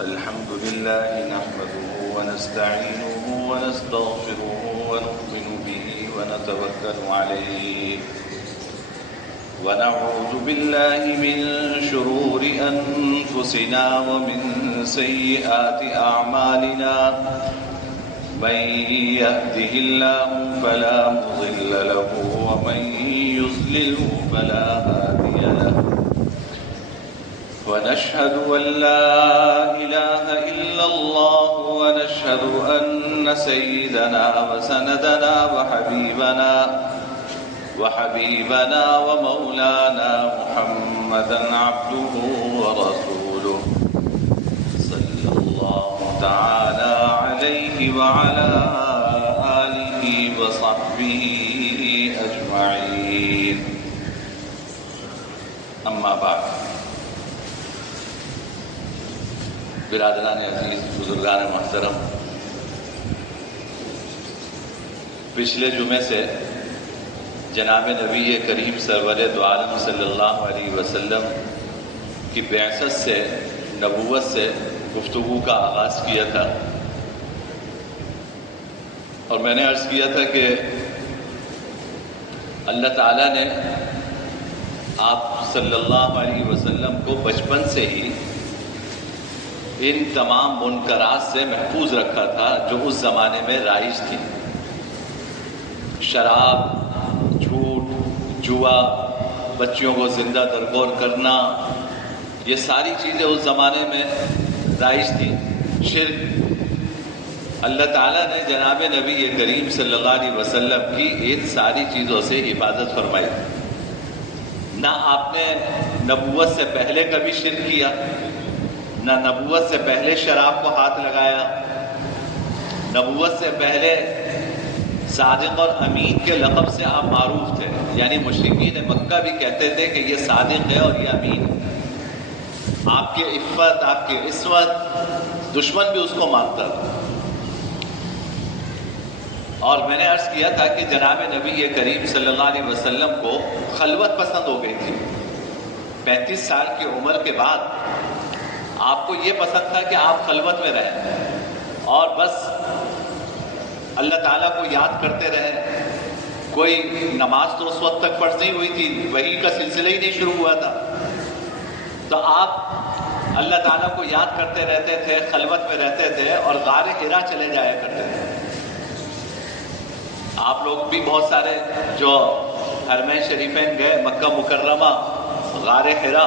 الحمد لله نحمده ونستعينه ونستغفره ونؤمن به ونتوكل عليه ونعوذ بالله من شرور أنفسنا ومن سيئات أعمالنا من يهده الله فلا مضل له ومن يضلله فلا هادي له ونشهد أن لا إله إلا الله ونشهد أن سيدنا وسندنا وحبيبنا ومولانا محمدا عبده ورسوله صلى الله تعالى عليه وعلى آله وصحبه أجمعين أما بعد برادران عزیز، بزرگان محترم، پچھلے جمعے سے جناب نبی کریم سرور دو عالم صلی اللہ علیہ وسلم کی بعثت سے، نبوت سے گفتگو کا آغاز کیا تھا، اور میں نے عرض کیا تھا کہ اللہ تعالیٰ نے آپ صلی اللہ علیہ وسلم کو بچپن سے ہی ان تمام منکرات سے محفوظ رکھا تھا جو اس زمانے میں رائج تھی۔ شراب، جھوٹ، جوا، بچیوں کو زندہ درگور کرنا، یہ ساری چیزیں اس زمانے میں رائج تھیں۔ شرک، اللہ تعالیٰ نے جناب نبی کریم صلی اللہ علیہ وسلم کی ان ساری چیزوں سے حفاظت فرمائی۔ نہ آپ نے نبوت سے پہلے کبھی شرک کیا، نہ نبوت سے پہلے شراب کو ہاتھ لگایا، نبوت سے پہلے صادق اور امین کے لقب سے آپ معروف تھے، یعنی مشرکین مکہ بھی کہتے تھے کہ یہ صادق ہے اور یہ امین ہے۔ آپ کی عفت، آپ کی عصمت، دشمن بھی اس کو مانتا تھا۔ اور میں نے عرض کیا تھا کہ جناب نبی کریم صلی اللہ علیہ وسلم کو خلوت پسند ہو گئی تھی۔ 35 سال کی عمر کے بعد آپ کو یہ پسند تھا کہ آپ خلوت میں رہیں اور بس اللہ تعالیٰ کو یاد کرتے رہیں۔ کوئی نماز تو اس وقت تک فرض نہیں ہوئی تھی، وحی کا سلسلہ ہی نہیں شروع ہوا تھا، تو آپ اللہ تعالیٰ کو یاد کرتے رہتے تھے، خلوت میں رہتے تھے اور غار حرا چلے جایا کرتے تھے۔ آپ لوگ بھی بہت سارے جو حرمین شریفین گئے، مکہ مکرمہ، غار حرا،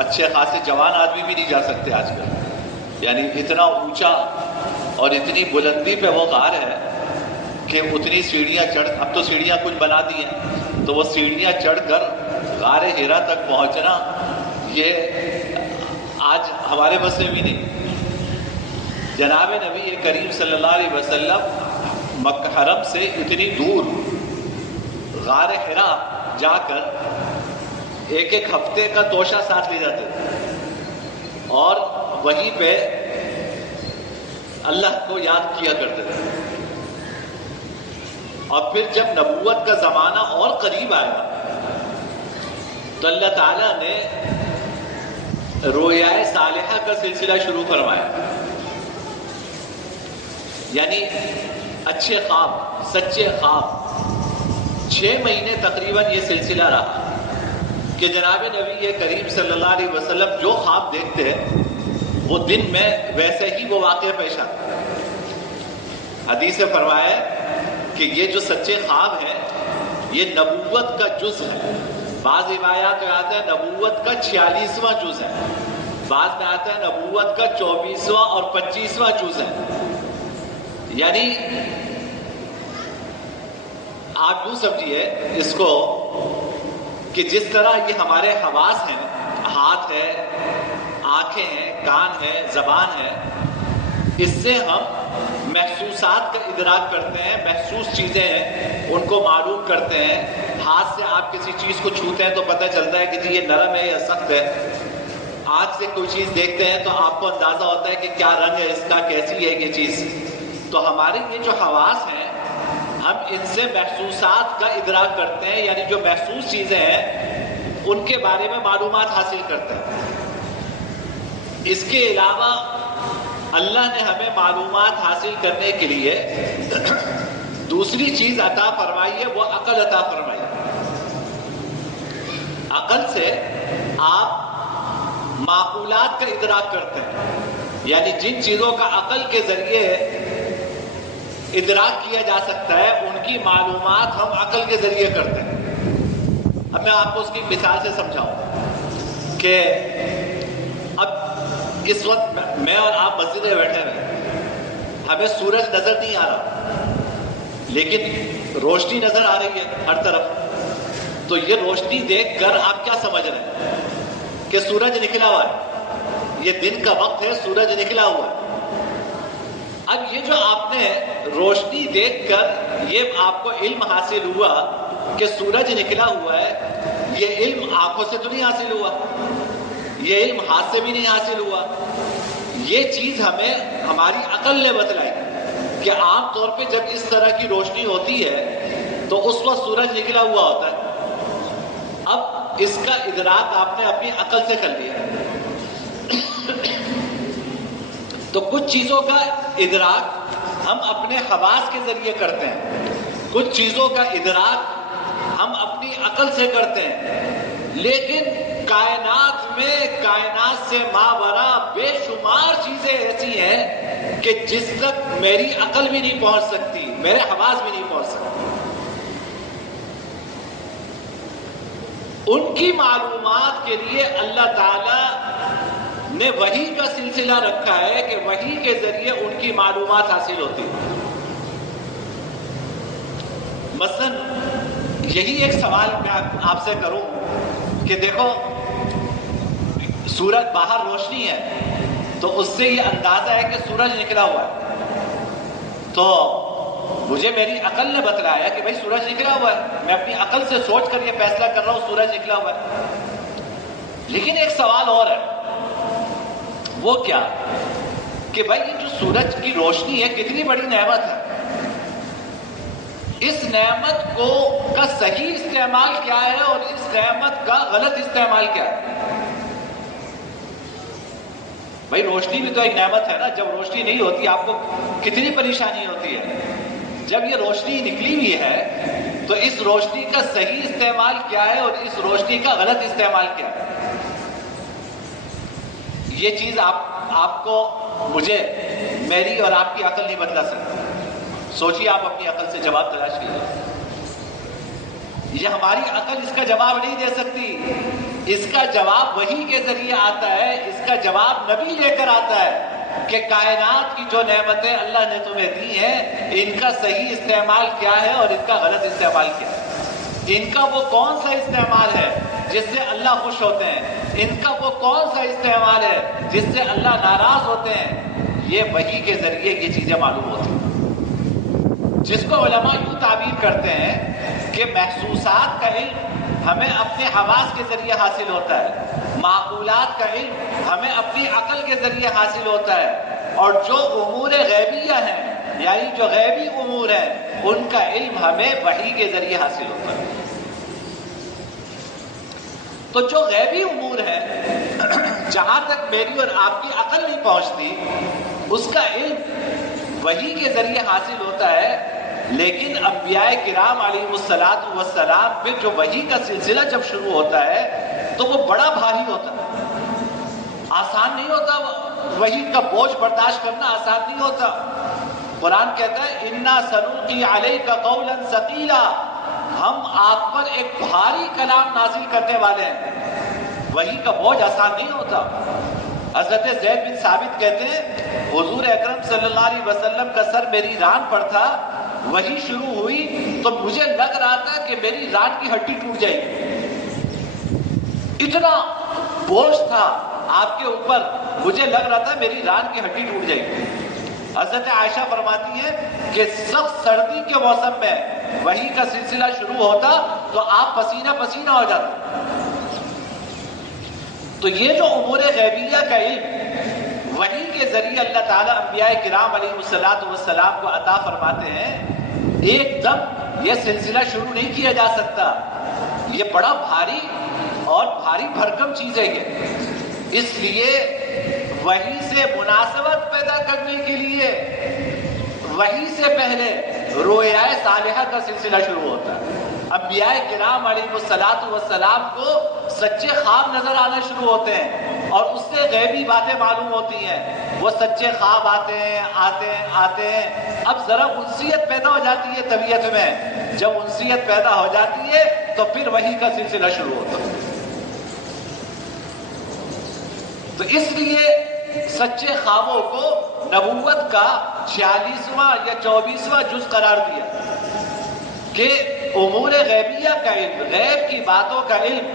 اچھے خاصے جوان آدمی بھی نہیں جا سکتے آج کل، یعنی اتنا اونچا اور اتنی بلندی پہ وہ غار ہے کہ اتنی سیڑھیاں چڑھ، اب تو سیڑھیاں کچھ بنا دی ہیں، تو وہ سیڑھیاں چڑھ کر غار حرا تک پہنچنا یہ آج ہمارے بس میں بھی نہیں۔ جناب نبی کریم صلی اللہ علیہ وسلم مکہ حرم سے اتنی دور غار حرا جا کر ایک ایک ہفتے کا توشہ ساتھ لے جاتے تھے اور وہیں پہ اللہ کو یاد کیا کرتے تھے۔ اور پھر جب نبوت کا زمانہ اور قریب آیا تو اللہ تعالیٰ نے رویا صالحہ کا سلسلہ شروع فرمایا، یعنی اچھے خواب، سچے خواب۔ 6 مہینے تقریباً یہ سلسلہ رہا کہ جناب نبی کریم صلی اللہ علیہ وسلم جو خواب دیکھتے ہیں وہ دن میں ویسے ہی وہ واقعہ پیش آتا ہے۔ حدیث سے فرمایا کہ یہ جو سچے خواب ہیں یہ نبوت کا جز ہے۔ بعض روایات میں آتا ہے نبوت کا 46واں جز ہے، بعض میں آتا ہے نبوت کا 24واں اور 25واں جز ہے۔ یعنی آپ یوں سمجھیے اس کو کہ جس طرح یہ ہمارے حواس ہیں، ہاتھ ہے، آنکھیں ہیں، کان ہے، زبان ہے، اس سے ہم محسوسات کا ادراک کرتے ہیں، محسوس چیزیں ہیں ان کو معلوم کرتے ہیں۔ ہاتھ سے آپ کسی چیز کو چھوتے ہیں تو پتہ چلتا ہے کہ جی یہ نرم ہے یا سخت ہے۔ آنکھ سے کوئی چیز دیکھتے ہیں تو آپ کو اندازہ ہوتا ہے کہ کیا رنگ ہے اس کا، کیسی ہے یہ چیز۔ تو ہمارے یہ جو حواس ہیں ہم ان سے محسوسات کا ادراک کرتے ہیں، یعنی جو محسوس چیزیں ہیں ان کے بارے میں معلومات حاصل کرتے ہیں۔ اس کے علاوہ اللہ نے ہمیں معلومات حاصل کرنے کے لیے دوسری چیز عطا فرمائی ہے، وہ عقل عطا فرمائی ہے۔ عقل سے آپ معقولات کا ادراک کرتے ہیں، یعنی جن چیزوں کا عقل کے ذریعے ادراک کیا جا سکتا ہے ان کی معلومات ہم عقل کے ذریعے کرتے ہیں۔ اب میں آپ کو اس کی مثال سے سمجھاؤں کہ اب اس وقت میں اور آپ مسجد میں بیٹھے ہوئے، ہمیں سورج نظر نہیں آ رہا لیکن روشنی نظر آ رہی ہے ہر طرف، تو یہ روشنی دیکھ کر آپ کیا سمجھ رہے ہیں کہ سورج نکلا ہوا ہے، یہ دن کا وقت ہے، سورج نکلا ہوا ہے۔ اب یہ جو آپ نے روشنی دیکھ کر یہ آپ کو علم حاصل ہوا کہ سورج نکلا ہوا ہے، یہ علم آنکھوں سے تو نہیں حاصل ہوا، یہ علم ہاتھ سے بھی نہیں حاصل ہوا، یہ چیز ہمیں ہماری عقل نے بتلائی کہ عام طور پہ جب اس طرح کی روشنی ہوتی ہے تو اس وقت سورج نکلا ہوا ہوتا ہے۔ اب اس کا ادراک آپ نے اپنی عقل سے کر لیا، تو کچھ چیزوں کا ادراک ہم اپنے حواس کے ذریعے کرتے ہیں، کچھ چیزوں کا ادراک ہم اپنی عقل سے کرتے ہیں، لیکن کائنات میں کائنات سے ماورا بے شمار چیزیں ایسی ہیں کہ جس تک میری عقل بھی نہیں پہنچ سکتی، میرے حواس بھی نہیں پہنچ سکتے۔ ان کی معلومات کے لیے اللہ تعالی نے وحی کا سلسلہ رکھا ہے کہ وحی کے ذریعے ان کی معلومات حاصل ہوتی ہے۔ مثلاً یہی ایک سوال میں آپ سے کروں کہ دیکھو سورج باہر روشنی ہے تو اس سے یہ اندازہ ہے کہ سورج نکلا ہوا ہے، تو مجھے میری عقل نے بتلایا کہ بھائی سورج نکلا ہوا ہے، میں اپنی عقل سے سوچ کر یہ فیصلہ کر رہا ہوں سورج نکلا ہوا ہے۔ لیکن ایک سوال اور ہے، وہ کیا کہ بھائی یہ جو سورج کی روشنی ہے کتنی بڑی نعمت ہے، اس نعمت کا صحیح استعمال کیا ہے اور اس نعمت کا غلط استعمال کیا ہے؟ بھائی روشنی بھی تو ایک نعمت ہے نا، جب روشنی نہیں ہوتی آپ کو کتنی پریشانی ہوتی ہے، جب یہ روشنی نکلی ہوئی ہے تو اس روشنی کا صحیح استعمال کیا ہے اور اس روشنی کا غلط استعمال کیا ہے؟ یہ چیز آپ کو مجھے میری اور آپ کی عقل نہیں بتلا سکتی۔ سوچیے، آپ اپنی عقل سے جواب تلاش کیجیے، یہ ہماری عقل اس کا جواب نہیں دے سکتی، اس کا جواب وحی کے ذریعے آتا ہے، اس کا جواب نبی لے کر آتا ہے کہ کائنات کی جو نعمتیں اللہ نے تمہیں دی ہیں ان کا صحیح استعمال کیا ہے اور ان کا غلط استعمال کیا ہے، ان کا وہ کون سا استعمال ہے جس سے اللہ خوش ہوتے ہیں، ان کا وہ کون سا استعمال ہے جس سے اللہ ناراض ہوتے ہیں، یہ وحی کے ذریعے یہ چیزیں معلوم ہوتی ہیں، جس کو علماء یوں تعبیر کرتے ہیں کہ محسوسات کا علم ہمیں اپنے حواس کے ذریعے حاصل ہوتا ہے، معقولات کا علم ہمیں اپنی عقل کے ذریعے حاصل ہوتا ہے، اور جو امور غیبیہ ہیں یعنی جو غیبی امور ہیں ان کا علم ہمیں وحی کے ذریعے حاصل ہوتا ہے۔ تو جو غیبی امور ہیں جہاں تک میری اور آپ کی عقل نہیں پہنچتی اس کا علم وحی کے ذریعے حاصل ہوتا ہے، لیکن انبیاء کرام علیہ الصلاۃ والسلام پہ جو وحی کا سلسلہ جب شروع ہوتا ہے تو وہ بڑا بھاری ہوتا ہے، آسان نہیں ہوتا، وحی کا بوجھ برداشت کرنا آسان نہیں ہوتا۔ قرآن کہتا ہے اِنَّا سَنُلْقِي عَلَيْكَ قَوْلًا ثَقِيلًا، ہم آپ پر ایک بھاری کلام نازل کرنے والے ہیں، وحی کا بوجھ آسان نہیں ہوتا۔ حضرت زید بن ثابت کہتے ہیں حضور اکرم صلی اللہ علیہ وسلم کا سر میری ران پر تھا، وحی شروع ہوئی تو مجھے لگ رہا تھا کہ میری ران کی ہڈی ٹوٹ جائے گی، اتنا بوجھ تھا آپ کے اوپر، مجھے لگ رہا تھا میری ران کی ہڈی ٹوٹ جائے گی۔ حضرت عائشہ فرماتی ہیں کہ سخت سردی کے موسم میں وحی کا سلسلہ شروع ہوتا تو آپ پسینہ پسینہ ہو جاتے۔ تو یہ جو امور غیبیہ کا علم وحی کے ذریعے اللہ تعالیٰ انبیاء کرام علیہ الصلاۃ والسلام کو عطا فرماتے ہیں، ایک دم یہ سلسلہ شروع نہیں کیا جا سکتا، یہ بڑا بھاری اور بھاری بھرکم چیز ہے یہ، اس لیے وحی سے مناسبت پیدا کرنے کے لیے وحی سے پہلے رویا صالحہ کا سلسلہ شروع ہوتا ہے. انبیاء کرام علیہ السلام کو سچے خواب نظر آنا شروع ہوتے ہیں اور اس سے غیبی باتیں معلوم ہوتی ہیں. وہ سچے خواب آتے ہیں. اب ذرا انسیت پیدا ہو جاتی ہے طبیعت میں. جب انسیت پیدا ہو جاتی ہے تو پھر وحی کا سلسلہ شروع ہوتا ہے. تو اس لیے سچے خوابوں کو نبوت کا 46واں یا 24واں جز قرار دیا کہ امور غیبیہ کا علم، غیب کی باتوں کا علم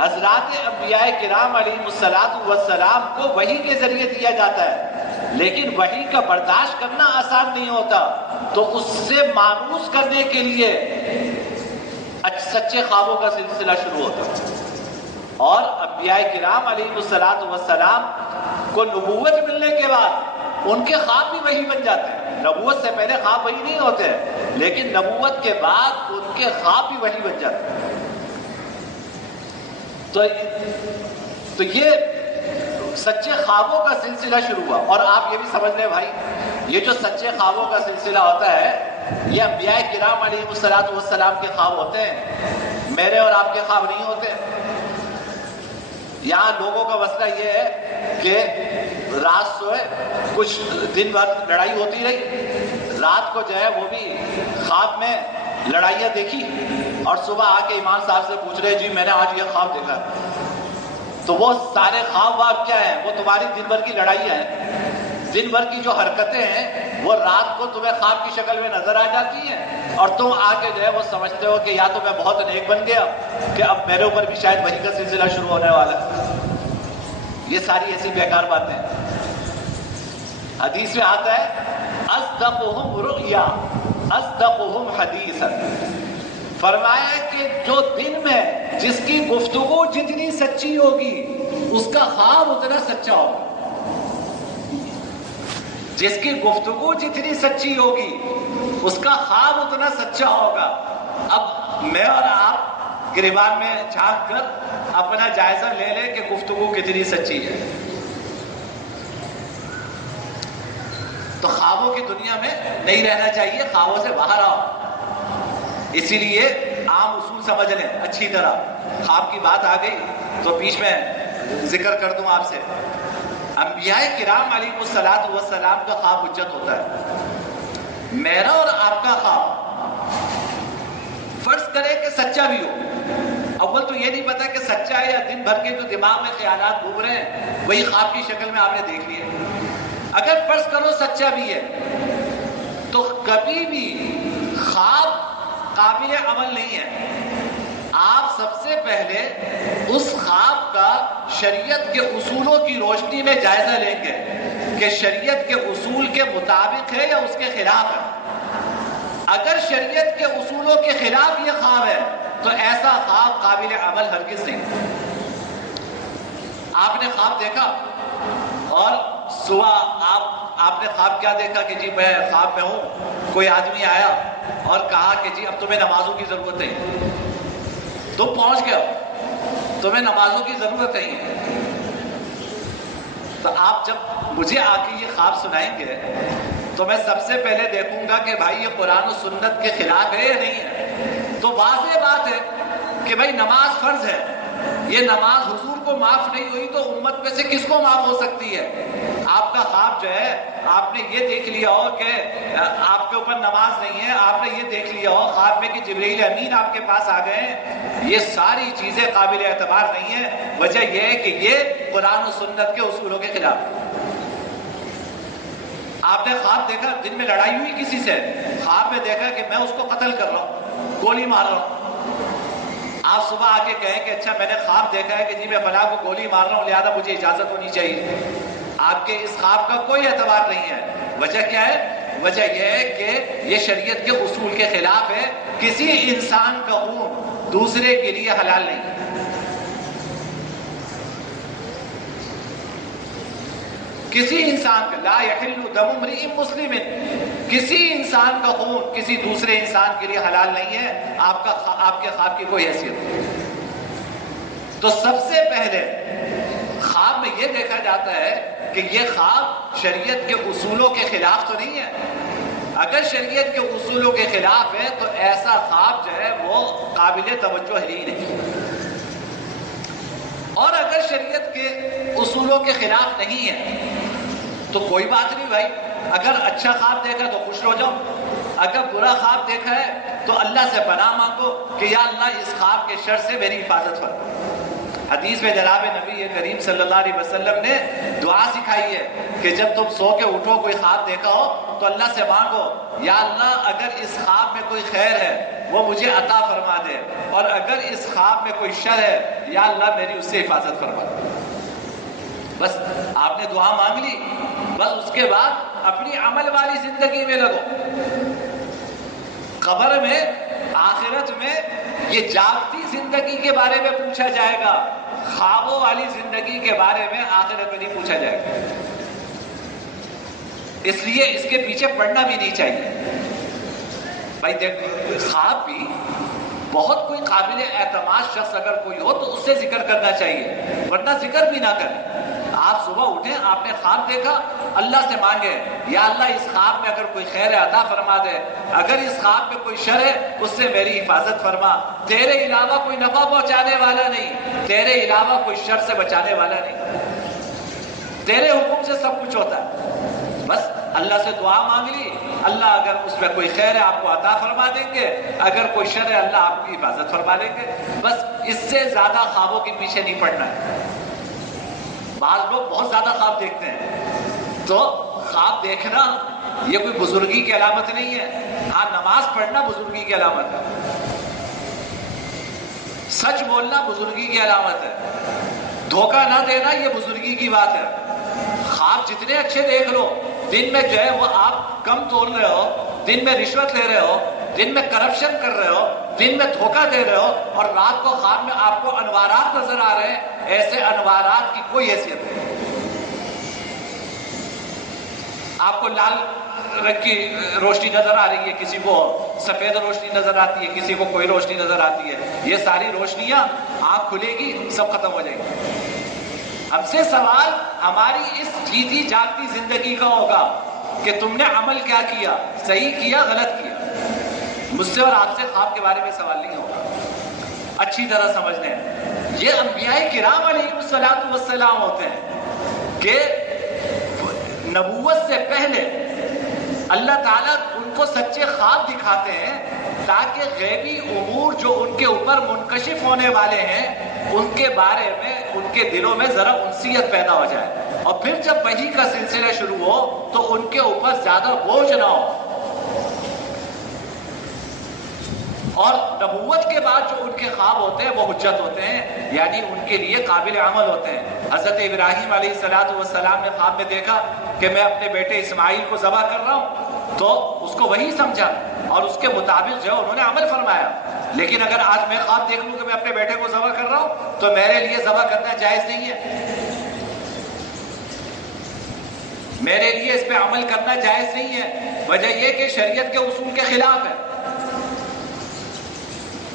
حضرات انبیاء کرام علیہ السلام کو وحی کے ذریعے دیا جاتا ہے. لیکن وحی کا برداشت کرنا آسان نہیں ہوتا، تو اس سے مانوس کرنے کے لیے سچے خوابوں کا سلسلہ شروع ہوتا ہے. اور انبیاء کرام علیہ السلام کو نبوت ملنے کے بعد ان کے خواب بھی وحی بن جاتے ہیں. نبوت سے پہلے خواب وحی نہیں ہوتے ہیں، لیکن نبوت کے بعد ان کے خواب بھی وحی بن جاتے ہیں. تو یہ سچے خوابوں کا سلسلہ شروع ہوا. اور آپ یہ بھی سمجھ لیں بھائی، یہ جو سچے خوابوں کا سلسلہ ہوتا ہے یہ انبیاء کرام علیہ السلام کے خواب ہوتے ہیں، میرے اور آپ کے خواب نہیں ہوتے. یہاں لوگوں کا مسئلہ یہ ہے کہ رات سوئے، کچھ دن بھر لڑائی ہوتی رہی، رات کو جو ہے وہ بھی خواب میں لڑائیاں دیکھی اور صبح آ کے امام صاحب سے پوچھ رہے جی میں نے آج یہ خواب دیکھا. تو وہ سارے خواب واب کیا ہیں؟ وہ تمہاری دن بھر کی لڑائیاں ہیں. دن بھر کی جو حرکتیں ہیں وہ رات کو تمہیں خواب کی شکل میں نظر آ جاتی ہیں اور تم آ کے جو ہے وہ سمجھتے ہو کہ یا تو میں بہت نیک بن گیا کہ اب میرے اوپر بھی شاید وحی کا سلسلہ شروع ہونے والا ہے. یہ ساری ایسی بیکار باتیں ہیں. حدیث میں آتا ہے اصدقہم رؤیا اصدقہم حدیثا. فرمایا کہ جو دن میں جس کی گفتگو جتنی سچی ہوگی اس کا خواب اتنا سچا ہوگا. جس کی گفتگو جتنی سچی ہوگی اس کا خواب اتنا سچا ہوگا. اب میں اور آپ گریبان میں جھانک کر اپنا جائزہ لے لیں کہ گفتگو کتنی سچی ہے. تو خوابوں کی دنیا میں نہیں رہنا چاہیے، خوابوں سے باہر آؤ. اسی لیے عام اصول سمجھ لیں اچھی طرح. خواب کی بات آ گئی تو بیچ میں ذکر کر دوں آپ سے. انبیاء کرام علیہ السلام کا خواب حجت ہوتا ہے. میرا اور آپ کا خواب فرض کریں کہ سچا بھی ہو. اول تو یہ نہیں پتا کہ سچا ہے یا دن بھر کے جو دماغ میں خیالات گھوم رہے ہیں وہی خواب کی شکل میں آپ نے دیکھ لیے. اگر فرض کرو سچا بھی ہے تو کبھی بھی خواب قابل عمل نہیں ہے. آپ سب سے پہلے اس خواب کا شریعت کے اصولوں کی روشنی میں جائزہ لیں گے کہ شریعت کے اصول کے مطابق ہے یا اس کے خلاف ہے. اگر شریعت کے اصولوں کے خلاف یہ خواب ہے تو ایسا خواب قابل عمل ہرگز نہیں. آپ نے خواب دیکھا اور صبح آپ نے خواب کیا دیکھا کہ جی میں خواب میں ہوں، کوئی آدمی آیا اور کہا کہ جی اب تمہیں نمازوں کی ضرورت ہے. تم پہنچ گیا، تمہیں نمازوں کی ضرورت نہیں ہے. تو آپ جب مجھے آ کے یہ خواب سنائیں گے تو میں سب سے پہلے دیکھوں گا کہ بھائی یہ قرآن و سنت کے خلاف ہے یا نہیں ہے. تو واضح بات ہے کہ بھائی نماز فرض ہے. یہ نماز حضور کو معاف نہیں ہوئی تو امت میں سے کس کو معاف ہو سکتی ہے؟ آپ کا خواب جو ہے آپ نے یہ دیکھ لیا ہو کہ آپ کے اوپر نماز نہیں ہے، آپ نے یہ دیکھ لیا ہو خواب میں کہ جبرائیل امین آپ کے پاس آ گئے ہیں. یہ ساری چیزیں قابل اعتبار نہیں ہیں. وجہ یہ ہے کہ یہ قرآن و سنت کے اصولوں کے خلاف ہے. آپ نے خواب دیکھا دن میں لڑائی ہوئی کسی سے، خواب میں دیکھا کہ میں اس کو قتل کر رہا ہوں، گولی مار رہا ہوں. آپ صبح آ کے کہیں کہ اچھا میں نے خواب دیکھا ہے کہ جی میں فلاں کو گولی مار رہا ہوں لہذا مجھے اجازت ہونی چاہیے. آپ کے اس خواب کا کوئی اعتبار نہیں ہے. وجہ کیا ہے؟ وجہ یہ ہے کہ یہ شریعت کے اصول کے خلاف ہے. کسی انسان کا خون دوسرے کے لیے حلال نہیں ہے. کسی انسان کا لا یحل دم امرئ مسلم، کسی انسان کا خون کسی دوسرے انسان کے لیے حلال نہیں ہے. آپ کے خواب کی کوئی حیثیت نہیں. تو سب سے پہلے خواب میں یہ یہ دیکھا جاتا ہے کہ یہ خواب شریعت کے اصولوں کے خلاف تو نہیں ہے. اگر شریعت کے اصولوں کے خلاف ہے تو ایسا خواب جو ہے وہ قابل توجہ ہی نہیں. اور اگر شریعت کے اصولوں کے خلاف نہیں ہے تو کوئی بات نہیں بھائی. اگر اچھا خواب دیکھا تو خوش ہو جاؤ, اگر برا خواب دیکھا ہے تو اللہ سے پناہ مانگو کہ یا اللہ اس خواب کے شر سے میری حفاظت فرما. حدیث میں جناب نبی کریم صلی اللہ علیہ وسلم نے دعا سکھائی ہے کہ جب تم سو کے اٹھو کوئی خواب دیکھا ہو تو اللہ سے مانگو یا اللہ اگر اس خواب میں کوئی خیر ہے وہ مجھے عطا فرما دے, اور اگر اس خواب میں کوئی شر ہے یا اللہ میری اس سے حفاظت فرما دے. بس آپ نے دعا مانگ لی, بس اس کے بعد اپنی عمل والی زندگی میں لگو. قبر میں آخرت میں یہ جاگتی زندگی کے بارے میں پوچھا جائے گا, خوابوں والی زندگی کے بارے میں آخرت میں نہیں پوچھا جائے گا. اس لیے اس کے پیچھے پڑنا بھی نہیں چاہیے بھائی. دیکھ خواب بھی بہت کوئی قابل اعتماد شخص اگر کوئی ہو تو اس سے ذکر کرنا چاہیے, ورنہ ذکر بھی نہ کریں. آپ صبح اٹھیں, آپ نے خواب دیکھا, اللہ سے مانگے یا اللہ اس خواب میں اگر کوئی خیر عطا فرما دے, اگر اس خواب میں کوئی شر ہے اس سے میری حفاظت فرما. تیرے علاوہ کوئی نفع پہنچانے والا نہیں, تیرے علاوہ کوئی شر سے بچانے والا نہیں, تیرے حکم سے سب کچھ ہوتا ہے. بس اللہ سے دعا مانگ لی, اللہ اگر اس میں کوئی خیر ہے آپ کو عطا فرما دیں گے, اگر کوئی شر ہے اللہ آپ کی حفاظت فرما دیں گے. بس اس سے زیادہ خوابوں کے پیچھے نہیں پڑنا ہے. بعض لوگ بہت زیادہ خواب دیکھتے ہیں, تو خواب دیکھنا یہ کوئی بزرگی کی علامت نہیں ہے. ہاں نماز پڑھنا بزرگی کی علامت ہے, سچ بولنا بزرگی کی علامت ہے, دھوکہ نہ دینا یہ بزرگی کی بات ہے. خواب جتنے اچھے دیکھ لو, دن میں جو ہے وہ آپ کم تول رہے ہو, دن میں رشوت لے رہے ہو, دن میں کرپشن کر رہے ہو, دن میں دھوکہ دے رہے ہو, اور رات کو خواب میں آپ کو انوارات نظر آ رہے ہیں, ایسے انوارات کی کوئی حیثیت نہیں. آپ کو لال رنگ کی روشنی نظر آ رہی ہے, کسی کو سفید روشنی نظر آتی ہے, کسی کو کوئی روشنی نظر آتی ہے, یہ ساری روشنیاں آنکھ کھلے گی سب ختم ہو جائیں گی. ہم سے سوال ہماری اس جیتی جاگتی زندگی کا ہوگا کہ تم نے عمل کیا کیا, صحیح کیا غلط کیا. مجھ سے اور آپ سے خواب کے بارے میں سوال نہیں ہوگا. اچھی طرح سمجھ لیں, یہ انبیاء کرام علیہ الصلوۃ والسلام ہوتے ہیں کہ نبوت سے پہلے اللہ تعالیٰ ان کو سچے خواب دکھاتے ہیں تاکہ غیبی امور جو ان کے اوپر منکشف ہونے والے ہیں ان کے بارے میں ان کے دلوں میں ذرا انسیت پیدا ہو جائے, اور پھر جب وحی کا سلسلہ شروع ہو تو ان کے اوپر زیادہ بوجھ نہ ہو. اور نبوت کے بعد جو ان کے خواب ہوتے ہیں وہ حجت ہوتے ہیں, یعنی ان کے لیے قابل عمل ہوتے ہیں. حضرت ابراہیم علیہ السلام نے خواب میں دیکھا کہ میں اپنے بیٹے اسماعیل کو ذبح کر رہا ہوں, تو اس کو وہی سمجھا اور اس کے مطابق جو ہے انہوں نے عمل فرمایا. لیکن اگر آج میں خواب دیکھ لوں کہ میں اپنے بیٹے کو ذبح کر رہا ہوں تو میرے لیے ذبح کرنا جائز نہیں ہے, میرے لیے اس پہ عمل کرنا جائز نہیں ہے. وجہ یہ کہ شریعت کے اصول کے خلاف ہے,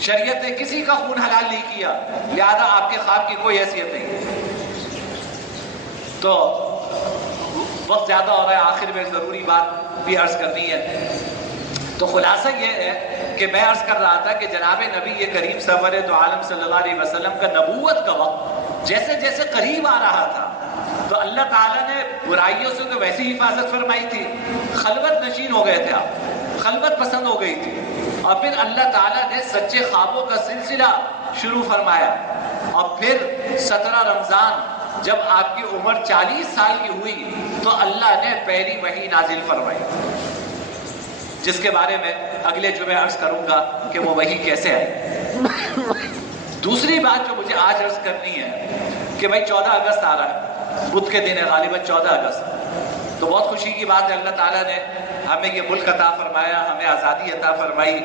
شریعت نے کسی کا خون حلال نہیں کیا, لہذا آپ کے خواب کی کوئی حیثیت نہیں. تو وقت زیادہ ہو رہا ہے, آخر میں ضروری بات بھی عرض کرنی ہے. تو خلاصہ یہ ہے کہ میں عرض کر رہا تھا کہ جناب نبی کریم سرور دو عالم صلی اللہ علیہ وسلم کا نبوت کا وقت جیسے جیسے قریب آ رہا تھا تو اللہ تعالیٰ نے برائیوں سے تو ویسی حفاظت فرمائی تھی, خلوت نشین ہو گئے تھے آپ, خلوت پسند ہو گئی تھی, اور پھر اللہ تعالیٰ نے سچے خوابوں کا سلسلہ شروع فرمایا. اور پھر 17 رمضان جب آپ کی عمر 40 سال کی ہوئی تو اللہ نے پہلی وحی نازل فرمائی, جس کے بارے میں اگلے جمعے عرض کروں گا کہ وہ وحی کیسے ہے. دوسری بات جو مجھے آج عرض کرنی ہے کہ بھائی 14 اگست آ رہا ہے, بدھ کے دن ہے غالباً 14 اگست, تو بہت خوشی کی بات ہے اللہ تعالیٰ نے ہمیں یہ ملک عطا فرمایا, ہمیں آزادی عطا فرمائی,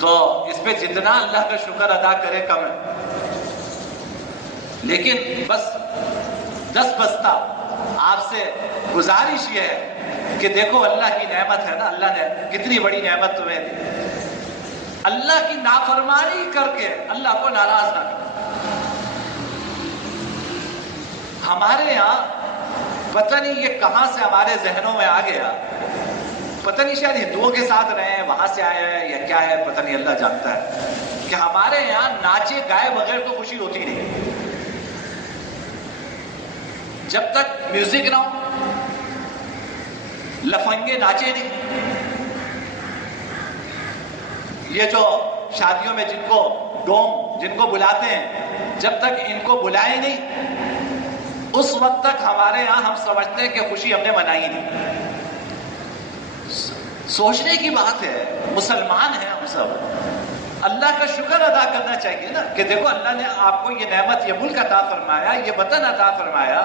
تو اس پہ جتنا اللہ کا شکر ادا کرے کم ہے. لیکن بس دست بستہ آپ سے گزارش یہ ہے کہ دیکھو اللہ کی نعمت ہے نا, اللہ نے کتنی بڑی نعمت تمہیں دی. اللہ کی نافرمانی کر کے اللہ کو ناراض نہ کرو. ہمارے یہاں پتہ نہیں یہ کہاں سے ہمارے ذہنوں میں آ گیا، پتہ نہیں شاید ہندوؤں کے ساتھ رہے ہیں وہاں سے آیا ہے یا کیا ہے، پتہ نہیں، اللہ جانتا ہے، کہ ہمارے یہاں ناچے گائے بغیر تو خوشی ہوتی نہیں۔ جب تک میوزک نہ ہو، لفنگے ناچے نہیں، یہ جو شادیوں میں جن کو ڈوم جن کو بلاتے ہیں، جب تک ان کو بلائے نہیں اس وقت تک ہمارے یہاں ہم سمجھتے ہیں کہ خوشی ہم نے منائی نہیں۔ سوچنے کی بات ہے، مسلمان ہیں ہم سب، اللہ کا شکر ادا کرنا چاہیے نا، کہ دیکھو اللہ نے آپ کو یہ نعمت، یہ ملک عطا فرمایا، یہ وطن عطا فرمایا،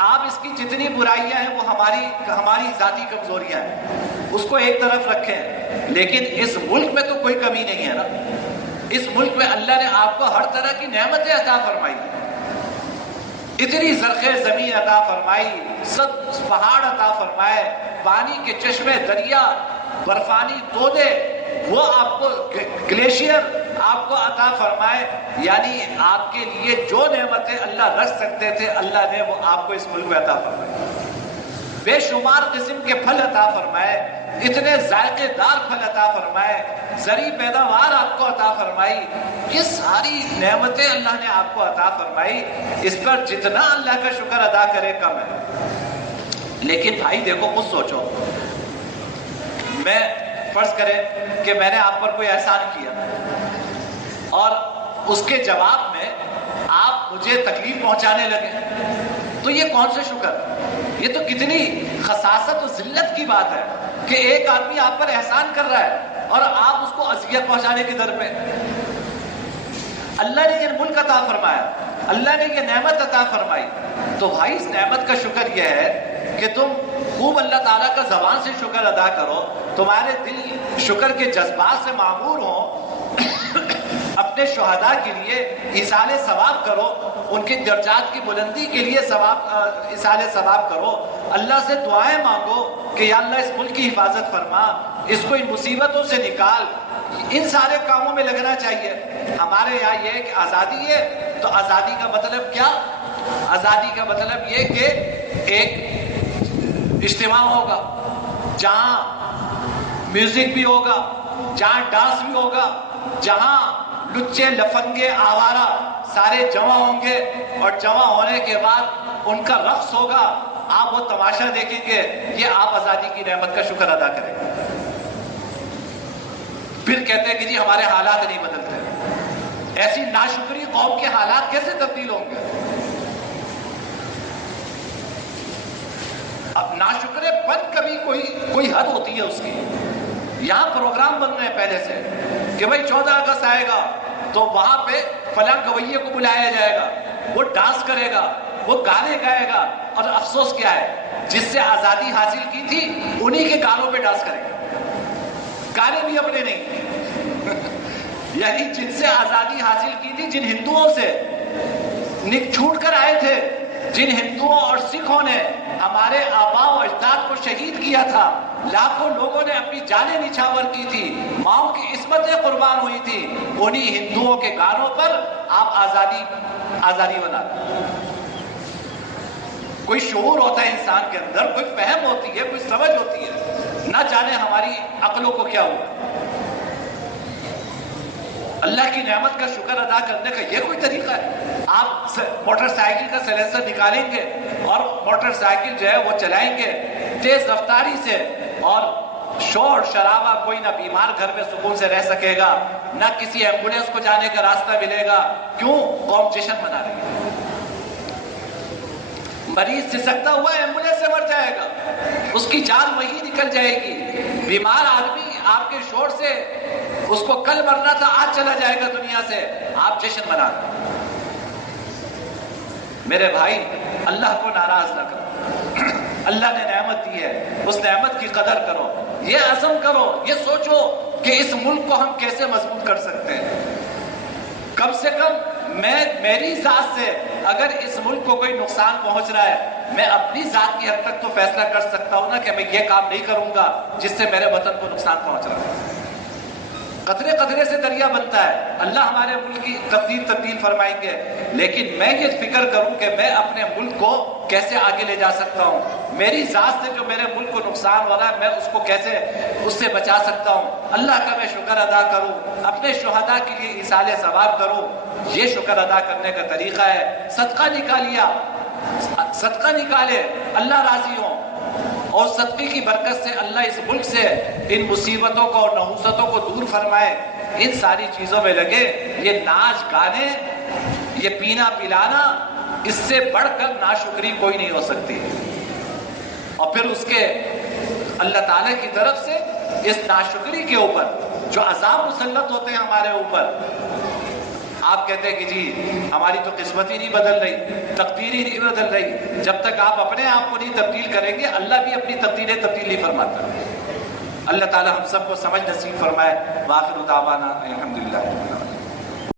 آپ اس کی جتنی برائیاں ہیں وہ ہماری ذاتی کمزوریاں ہیں، اس کو ایک طرف رکھیں، لیکن اس ملک میں تو کوئی کمی نہیں ہے نا۔ اس ملک میں اللہ نے آپ کو ہر طرح کی نعمتیں عطا فرمائی، اتنی زرخیز زمین عطا فرمائی، سب پہاڑ عطا فرمائے، پانی کے چشمے، دریا، برفانی تودے، وہ آپ کو گلیشیئر آپ کو عطا فرمائے، یعنی آپ کے لیے جو نعمتیں اللہ رکھ سکتے تھے اللہ نے وہ آپ کو اس ملک میں عطا فرمائے، بے شمار قسم کے پھل عطا فرمائے، اتنے ذائقے دار پھل عطا فرمائے، زرعی پیداوار آپ کو عطا فرمائی، یہ ساری نعمتیں اللہ نے آپ کو عطا فرمائی، اس پر جتنا اللہ کا شکر ادا کرے کم ہے۔ لیکن بھائی دیکھو، خود سوچو، میں فرض کرے کہ میں نے آپ پر کوئی احسان کیا اور اس کے جواب میں آپ مجھے تکلیف پہنچانے لگے، تو یہ کون سے شکر؟ یہ تو کتنی خساست و ذلت کی بات ہے کہ ایک آدمی آپ پر احسان کر رہا ہے اور آپ اس کو اذیت پہنچانے کی در پہ۔ اللہ نے یہ ملک عطا فرمایا، اللہ نے یہ نعمت عطا فرمائی، تو بھائی اس نعمت کا شکر یہ ہے کہ تم خوب اللہ تعالیٰ کا زبان سے شکر ادا کرو، تمہارے دل شکر کے جذبات سے معمور ہوں، اپنے شہداء کے لیے ایصال ثواب کرو، ان کے درجات کی بلندی کے لیے ایصال ثواب کرو، اللہ سے دعائیں مانگو کہ یا اللہ اس ملک کی حفاظت فرما، اس کو ان مصیبتوں سے نکال، ان سارے کاموں میں لگنا چاہیے۔ ہمارے یہاں یہ ہے کہ آزادی ہے، تو آزادی کا مطلب کیا؟ آزادی کا مطلب یہ کہ ایک اجتماع ہوگا جہاں میوزک بھی ہوگا، جہاں ڈانس بھی ہوگا، جہاں لچے لفنگے آوارہ سارے جمع ہوں گے، اور جمع ہونے کے بعد ان کا رقص ہوگا، آپ وہ تماشا دیکھیں گے، یہ آپ آزادی کی نعمت کا شکر ادا کریں گے۔ پھر کہتے ہیں کہ جی ہمارے حالات نہیں بدلتے، ایسی ناشکری قوم کے حالات کیسے تبدیل ہوں گے؟ اب ناشکرے پن کبھی کوئی حد ہوتی ہے اس کی۔ یہاں پروگرام بن رہے ہیں پہلے سے کہ بھائی 14 اگست آئے گا تو وہاں پہ فلاں گویے کو بلایا جائے گا، وہ ڈانس کرے گا، وہ گانے گائے گا، اور افسوس کیا ہے، جس سے آزادی حاصل کی تھی انہی کے گانوں پہ ڈانس کرے گا، گانے بھی اپنے نہیں یعنی جن سے آزادی حاصل کی تھی، جن ہندوؤں سے چھوٹ کر آئے تھے، جن ہندوؤں اور سکھوں نے ہمارے آباء و اجداد کو شہید کیا تھا، لاکھوں لوگوں نے اپنی جانیں نچھاور کی تھی، ماؤں کی عصمتیں قربان ہوئی تھی، انہی ہندوؤں کے گانوں پر آپ آزادی بناتے۔ کوئی شعور ہوتا ہے انسان کے اندر، کوئی فہم ہوتی ہے، کوئی سمجھ ہوتی ہے، نہ جانے ہماری عقلوں کو کیا ہوا۔ اللہ کی نعمت کا شکر ادا کرنے کا یہ کوئی طریقہ ہے؟ آپ موٹر سائیکل کا سیلنسر نکالیں گے اور موٹر سائیکل جو ہے وہ چلائیں گے تیز رفتاری سے، اور شور شرابہ، کوئی نہ بیمار گھر میں سکون سے رہ سکے گا، نہ کسی ایمبولینس کو جانے کا راستہ ملے گا۔ کیوں؟ قوم جشن منا رہی ہے، مریض سسکتا ہوا ایمبولینس سے مر جائے گا، اس کی جان وہی نکل جائے گی۔ بیمار آدمی آپ کے شور سے اس کو کل مرنا تھا، آج چلا جائے گا دنیا سے، آپ جشن منا رہے۔ میرے بھائی، اللہ کو ناراض نہ کرو، اللہ نے نعمت دی ہے، اس نعمت کی قدر کرو، یہ عزم کرو، یہ سوچو کہ اس ملک کو ہم کیسے مضبوط کر سکتے ہیں۔ کم سے کم میری ذات سے اگر اس ملک کو کوئی نقصان پہنچ رہا ہے، میں اپنی ذات کی حد تک تو فیصلہ کر سکتا ہوں نا کہ میں یہ کام نہیں کروں گا جس سے میرے وطن کو نقصان پہنچ رہا ہے۔ قطرے قطرے سے دریا بنتا ہے، اللہ ہمارے ملک کی تبدیل فرمائیں گے، لیکن میں یہ فکر کروں کہ میں اپنے کو کیسے آگے لے جا سکتا ہوں، میری ذات سے جو میرے ملک کو نقصان ہو رہا ہے میں اس کو کیسے اس سے بچا سکتا ہوں، اللہ کا میں شکر ادا کروں، اپنے شہداء کے لیے ایصال ثواب کروں. یہ شکر ادا کرنے کا طریقہ ہے. صدقہ نکالیا، صدقہ نکالے، اللہ راضی ہوں، اور صدقے کی برکت سے اللہ اس ملک سے ان مصیبتوں کو اور نحوستوں کو دور فرمائے. ان ساری چیزوں میں لگے. یہ ناچ گانے، یہ پینا پلانا، اس سے بڑھ کر ناشکری کوئی نہیں ہو سکتی. اور پھر اس کے اللہ تعالیٰ کی طرف سے اس ناشکری کے اوپر جو عذاب مسلط ہوتے ہیں ہمارے اوپر، آپ کہتے ہیں کہ جی ہماری تو قسمت ہی نہیں بدل رہی، تقدیر ہی نہیں بدل رہی. جب تک آپ اپنے آپ کو نہیں تبدیل کریں گے اللہ بھی اپنی تقدیریں تبدیل نہیں فرماتا. اللہ تعالیٰ ہم سب کو سمجھ نصیب فرمائے. وآخر دعوانا الحمدللہ.